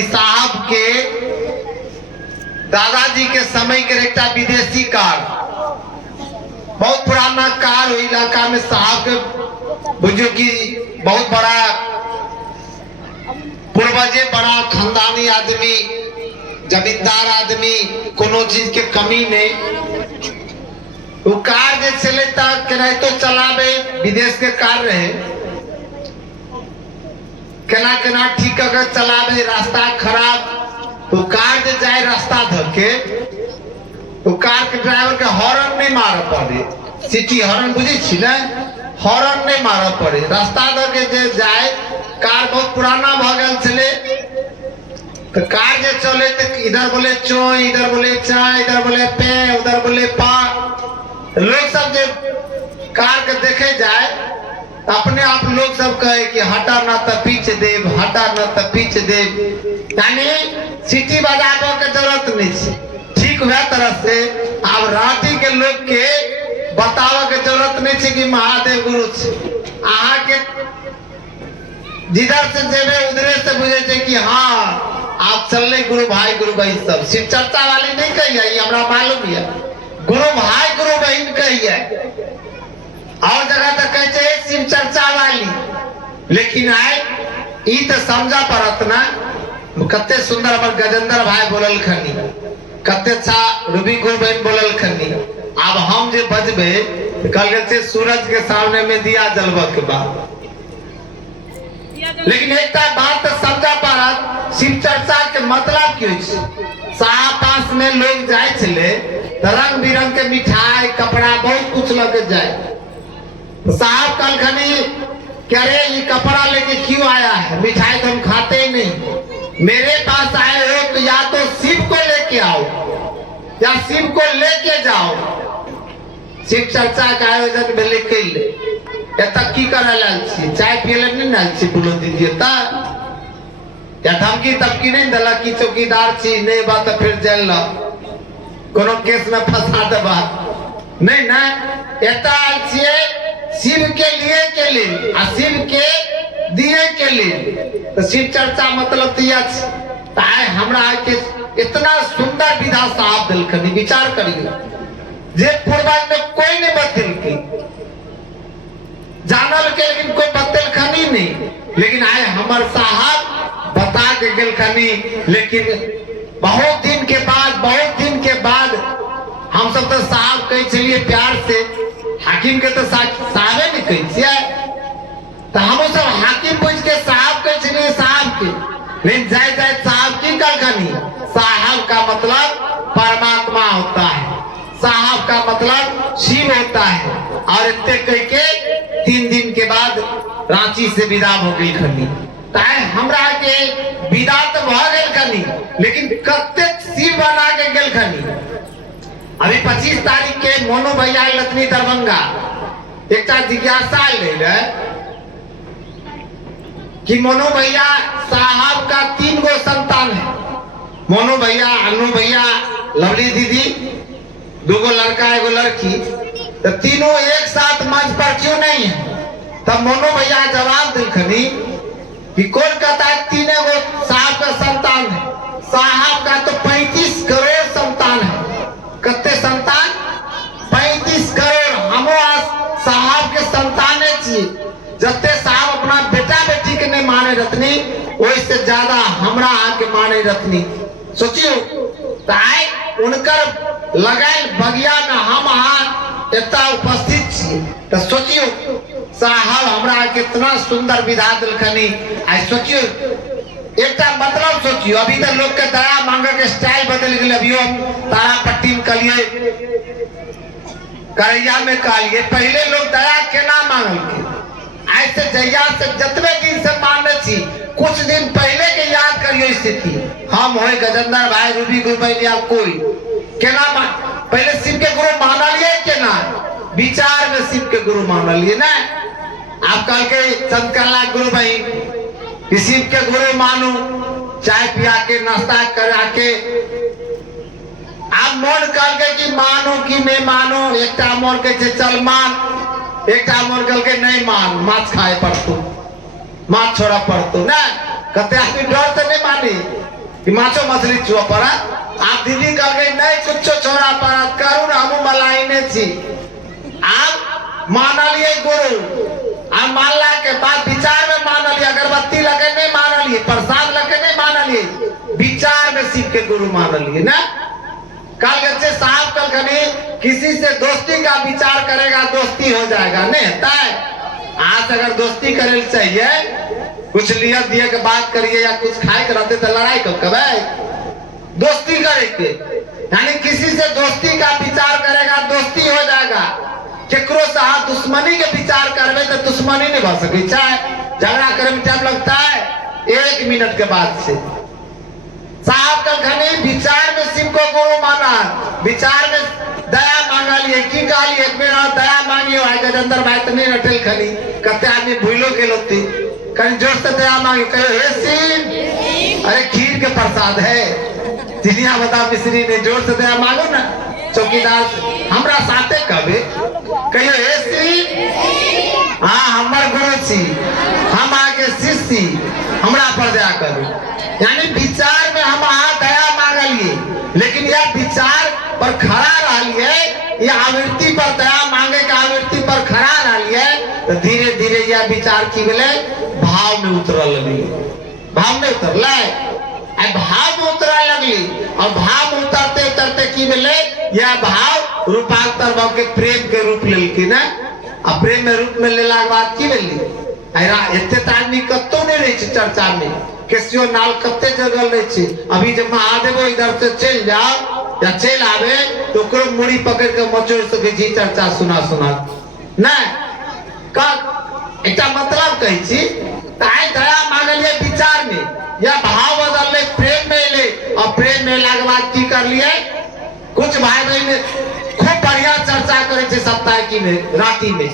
कि साहब के दादाजी के समय के एक विदेशी कार, बहुत पुराना कार इलाका में साहब के बुझो कि बहुत बड़ा पूर्वजे, बड़ा खानदानी आदमी, जमींदार आदमी, कोनो चीज के कमी नहीं। वो कार जे चले केना तो चलावे, विदेश के कार रहे, केना केना ठीक अगर चलावे, रास्ता खराब तो कार जे जाए रास्ता धके तो कार के ड्राइवर के हॉर्न नहीं मार पड़े, सिटी हॉर्न बुझे छी ना, हॉर्न नहीं मार पड़े, रास्ता धके जे जाए। कार बहुत पुराना भ गल चले तो कार जे चले तो इधर बोले चो, इधर बोले चा, इधर बोले पे, उधर बोले पा। लोग सब जे कार के देखे जाए अपने आप लोग सब कहे कि हटा ना तो पीछे देव, हटा ना तो पीछे देव, यानी सिटी बजाबो के जरूरत नहीं है। ठीक हुआ तरह से अब रांची के लोग के बतावा के जरूरत नहीं है कि महादेव गुरु अहा के जिधर से जेबे उधरे से बुझे थे कि हाँ आप चल गुरु भाई गुरु बहन सब। शिव चर्चा वाली नहीं कही है, हमरा मालूम है, गुरु भाई गुरु बहन कही है, और जगह तक कहते हैं शिव चर्चा वाली। लेकिन आए ई तो समझा पड़त ना, कते सुंदर हमर गजेंद्र भाई बोलल खनी, कते अच्छा रूबी गुरु बहन बोलल खनी। अब हम जे बजबे कल से सूरज के सामने में दिया जलवा के बाद, लेकिन एक बात तो समझा पड़त, शिव चर्चा के मतलब क्यों साहब पास में लोग जाए चले तो रंग बिरंग के मिठाई कपड़ा बहुत कुछ लगे जाए। तो साहब कल खनी कह रहे ये कपड़ा लेके क्यों आया है, मिठाई तो हम खाते ही नहीं, मेरे पास आए हो तो या तो शिव को लेके आओ या शिव को लेके जाओ। शिव चर्चा का आयोजन में लेके ले तक की कर चाय पिए नहीं ना बोलो दीजिए या धमकी तमकी नहीं दला की चौकीदार छी नहीं बात तो फिर जेल ला कोनो केस में फंसा दे बात नहीं ना। एता शिव के लिए आ शिव के दिए के लिए तो शिव चर्चा मतलब ताए हमरा के इतना सुंदर विधा साहब दिलखनी। विचार करिए जे पूर्वज में कोई नहीं बदल की जानल के, लेकिन कोई बदल खनी नहीं, लेकिन आए हमार साहब बता के गेल खनी। लेकिन बहुत दिन के बाद हम सब तो साहब कहे चलिए प्यार से, हाकिम के तो साहबे नहीं कहे, तो हम सब हाकिम पूछ के साहब कहे चलिए साहब के, लेकिन जाए साहब की कल खनी। साहब का मतलब परमात्मा होता है, साहब का मतलब शिव होता है। और इतने कह के 3 दिन के बाद रांची से विदा हो गई खनी। ताए हमरा के विदा तो भ गेल खनी, लेकिन कते शिव बना के गेल खनी। अभी 25 तारीख के मोनू भैया लतनी दरभंगा एक जिज्ञासा ले कि मोनू भैया साहब का 3 गो संतान है, मोनू भैया, अनु भैया, लवली दीदी, 2 गो लड़का 1 गो लड़की, तो तीनों एक साथ मंच पर क्यों नहीं है। तब मोनू भैया जवाब दिलखनी कि कौन कहता है 3 गो साहब का संतान है, साहब का तो 35 करोड़ संतान है। कते संतान 35 करोड़। हम साहब के संताने चाहिए, जते साहब अपना बेटा बेटी के नहीं माने रतनी, वैसे ज्यादा हमरा आके माने रतनी। सोचियो ताए उनकर लगायल बगिया में हम इतना उपस्थित छी, तो सोचियो साहब हमरा कितना सुंदर विधा दिलखनी। आई सोचियो एक मतलब सोचियो, अभी तक लोग के दया मांगे के स्टाइल बदल गए। अभी हम तारा पट्टी में कलिए, करैया में कलिए, पहले लोग दया केना मांगल के, ऐसे जैया से जतने दिन से मानने छी, कुछ दिन पहले के याद करियो स्थिति। हम हो गजेंद्र भाई, रूबी गुरु या कोई केना पहले शिव के गुरु मानलिए केना, विचार में शिव के गुरु मानलिए ना। आप कल के चंदकला गुरु भाई शिव के गुरु मानो, चाय पिया के नाश्ता करा के आप मन कल के कि मानो कि नहीं मानो। एक मोर के चल मान, एक मोर कल के नहीं मान, माछ खाए पड़तू, माछ छोड़ा पड़तू ना। कते आदमी डर से नहीं मानी, कि माछो मछली छुआ पड़ा। आप दीदी कर गई नहीं कुछ छोड़ा पड़ा करू ना हम मलाइने छी। आप मान लिए गुरु आप मानला के बाद विचार में मान लिए अगरबत्ती लगे नहीं मान लिए प्रसाद लगे नहीं मान लिए विचार में शिव के गुरु मान लिए ना। कल बच्चे साहब कल खनी किसी से दोस्ती का विचार करेगा दोस्ती हो जाएगा नहीं होता है। आज अगर दोस्ती करे चाहिए कुछ लिया दिया के बात करिए या कुछ खाए के रहते तो लड़ाई कब कब दोस्ती करेंगे यानी किसी से दोस्ती का विचार करेगा दोस्ती हो जाएगा। केकरो से आप दुश्मनी के विचार करवे तो दुश्मनी नहीं बन सके चाहे झगड़ा करे में टाइम लगता है 1 मिनट के बाद से। साहब कल खनी विचार में शिव को गुरु माना विचार में दया मांगा लिए की गाली एक बेर दया मांगियो है गजेंद्र भाई तने नटल खनी कते आदमी भूलो के लोती कहीं जोर से दया मांगे कहो हे शिव अरे खीर के प्रसाद है जिनिया बता मिश्री ने जोर से दया मांगो ना चौकीदार हमरा साथे कबे कहियो हे शिव हाँ हमर गुरु छी हम आके शिष्य हमरा पर दया करू। यानी विचार में हम दया मांगलिए लेकिन यह विचार पर खड़ा रहिए यह आवृत्ति पर दया मांगे के आवृत्ति पर खड़ा रहिए तो धीरे धीरे यह विचार की बोले भाव में उतरल लगी भाव में उतरल भाव में उतरा लगली और भाव में उतरते उतरते की बोले यह भाव रूपांतर भाव के प्रेम के रूप लेलकी ना। अब प्रेम में रूप में लेला के बाद की बोली एते आदमी कतो नहीं रही चर्चा में केसियो नाल कते जगह ले छी। अभी जब महादेव इधर से चल जाओ या चल आवे तो ओकरो मुड़ी पकड़ के मचोड़ सके जी चर्चा सुना सुना ना का एकटा मतलब कहि छी ताई दया मांगलिए विचार में या भाव बदल ले प्रेम में ले और प्रेम में लाग बाद की कर लिए कुछ भाई बहन खूब बढ़िया चर्चा करे छे सप्ताह की में राती में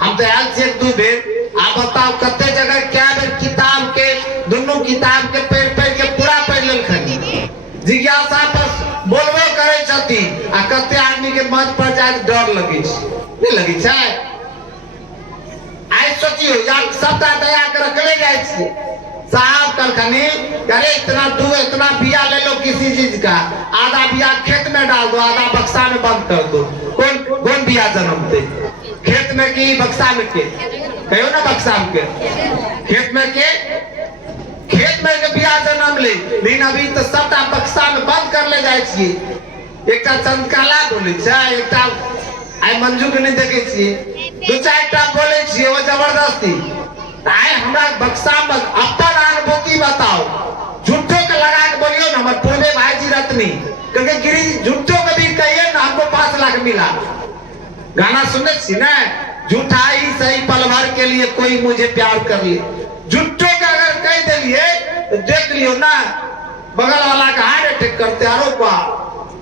हम तो आयल छे 2 बेर आप बताओ कते जगह क्या बेर किताब के दोनों किताब के पढ़ के पूरा पढ़ लेल खनी जिज्ञासा पर बोलबो करे छथि आ कते आदमी के मंच पर जाए डर लगे नहीं लगे छै। आई सोचियो यार सबटा दया के रखले जाए छी साहब कल खनी अरे इतना बिया ले लो किसी चीज का आधा बिया खेत में डाल दो आधा बक्सा में बंद कर दो कौन बिया जन्मते खेत में की बक्सा में के कहो ना बक्सा में के खेत में के बिया जन्म ले लेकिन अभी तो सबटा बक्सा में बंद कर ले जाए छी। एकटा चंदकाला बोले छै एकटा आई मंजू के नहीं देखे छी 2-4टा बोले छी वो जबरदस्ती आए हमरा बक्सा में अपन अनुभूति बताओ झूठो के लगा के बोलियो ना हमारे पूर्वे भाई जी रत्नी क्योंकि गिरी झूठो के भी कहिए ना हमको 5 लाख मिला गाना सुने छी ना झूठा ही सही पल भर के लिए कोई मुझे प्यार कर ले झूठो के अगर कह दिलिए तो देख लियो ना बगल वाला का हार्ट अटैक करते आरोप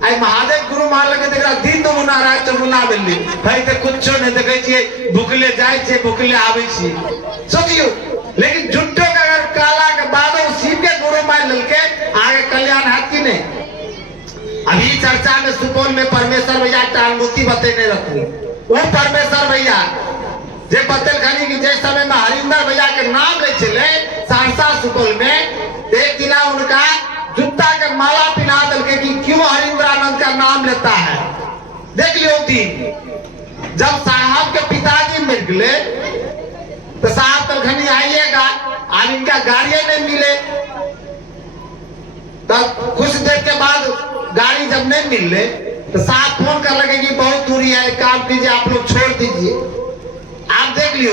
आई महादेव गुरु मान लगे देखा दिन तो मुना रहा तो मुना मिलली भाई तो कुछ नहीं देखे छिए भूखले जाए छे भूखले आवे छी सोचियो लेकिन झूठो का अगर काला के बाद शिव के गुरु मान ललके आगे कल्याण हाथ की नहीं। अभी चर्चा में सुपौल में परमेश्वर भैया का अनुभूति बतेने रखनी वो परमेश्वर भैया जे बतल खानी की जिस समय में हरिंदर भैया के नाम ले चले सहरसा सुपौल में एक दिन उनका जूता के माला पिना दलके कि क्यों हरिंद्रानंद का नाम लेता है। देख लियो दिन जब साहब के पिताजी मिल गए तो साहब कल खनी आइएगा अब इनका गाड़ी नहीं मिले तब कुछ देर के बाद गाड़ी जब नहीं मिले तो साहब फोन कर लगे कि बहुत दूरी है काम कीजिए आप लोग छोड़ दीजिए। आप देख लियो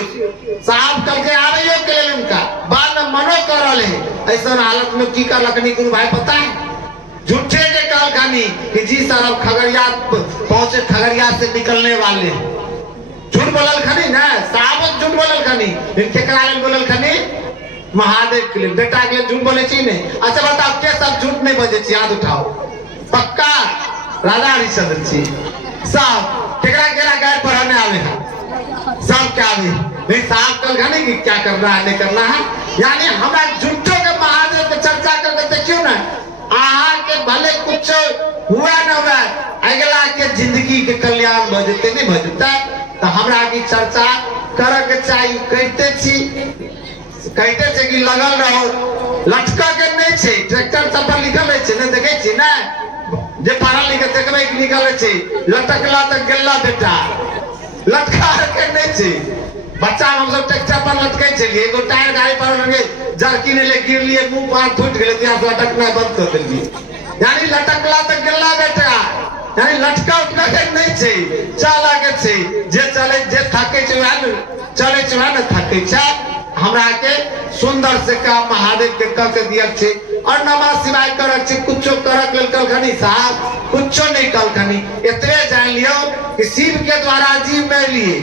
साहब कल के आवे के लिए उनका बाद में मनो कर रहे ऐसा हालत में की कर लखनी गुरु भाई पता है झूठे के कल खानी कि जी सर अब खगड़िया पहुंचे खगड़िया से निकलने वाले झूठ बोलल खनी ना साहब झूठ बोलल खनी इनके कराले बोलल खनी महादेव के लिए बेटा के लिए झूठ बोले छी नहीं। अच्छा बताओ के सब झूठ नहीं बजे छी हाथ उठाओ पक्का राजा हरिश्चंद्र छी सब केकरा केकरा गैर पढ़ाने आवे हैं सब क्या भी नहीं साहब कल खाने की क्या करना है नहीं करना है यानी हमारा झूठों के महादेव पे चर्चा करके देखियो ना आहार के भले कुछ हुआ न हुआ अगला के जिंदगी के कल्याण भजते नहीं भजता तो हमरा की चर्चा करे के चाहिए करते छी कहते छे कि लगल रहो, लटका के नहीं छे, ट्रैक्टर सब पर लिखल छे ने, देखे छी ना जे पढ़ा लिखे देखबे कि लिखल छे लटकला त गेला बेटा, लटका के नहीं छे। बच्चा हम सब ट्रैक्टर पर लटके छलिए, एगो टायर गाड़ी पर लगे जर्किन ले गिर लिए, मुंह पर फूट गेले, ત્યાં लटकना बंद कर देलिए। यानी लटकला त गेला बेटा, यानी लटका उठका के नहीं छे, चला के छे, जे चले जे थके छे वह चले छे वह न थके छे। हमरा के सुंदर से का महादेव के कह के दिया छे और नमः शिवाय करक छे, कुछो करक लेल कलखनी साहब, कुछो नहीं कलखनी। इतने जान लियो कि शिव के द्वारा जीव में लिए,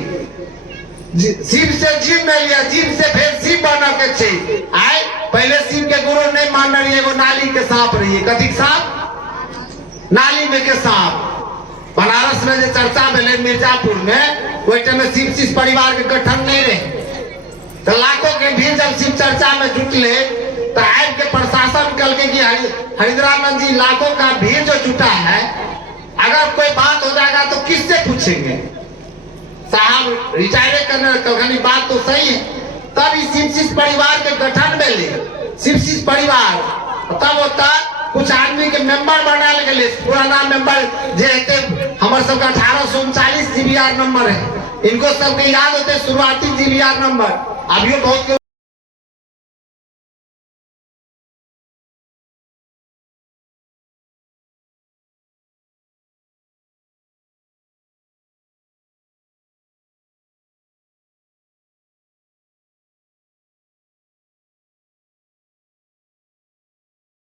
शिव से जीव में लिया, जीव से फिर शिव बन के छे। आए पहले शिव के गुरु नहीं मान रही, एगो नाली के सांप रही, कथी सांप, नाली में के सांप। बनारस में जो चर्चा भेले मिर्जापुर में, वही टाइम में शिव परिवार के गठन नहीं रहे, तो लाखों के भीड़ जब शिव चर्चा में जुटले तो आय के प्रशासन कल के कि हरिद्रानंद जी लाखों का भीड़ जो जुटा है, अगर कोई बात हो जाएगा तो किससे पूछेंगे साहब, रिटायर करने कलखनी बात तो सही है। तब इस शिव परिवार के गठन में ले, शिव परिवार तब होता कुछ आदमी के मेंबर बना ले, पुराना मेंबर जे हमारे सबका 1839 जीबीआर नंबर है, इनको सबके याद होते शुरुआती जीबीआर नंबर, अभियो बहुत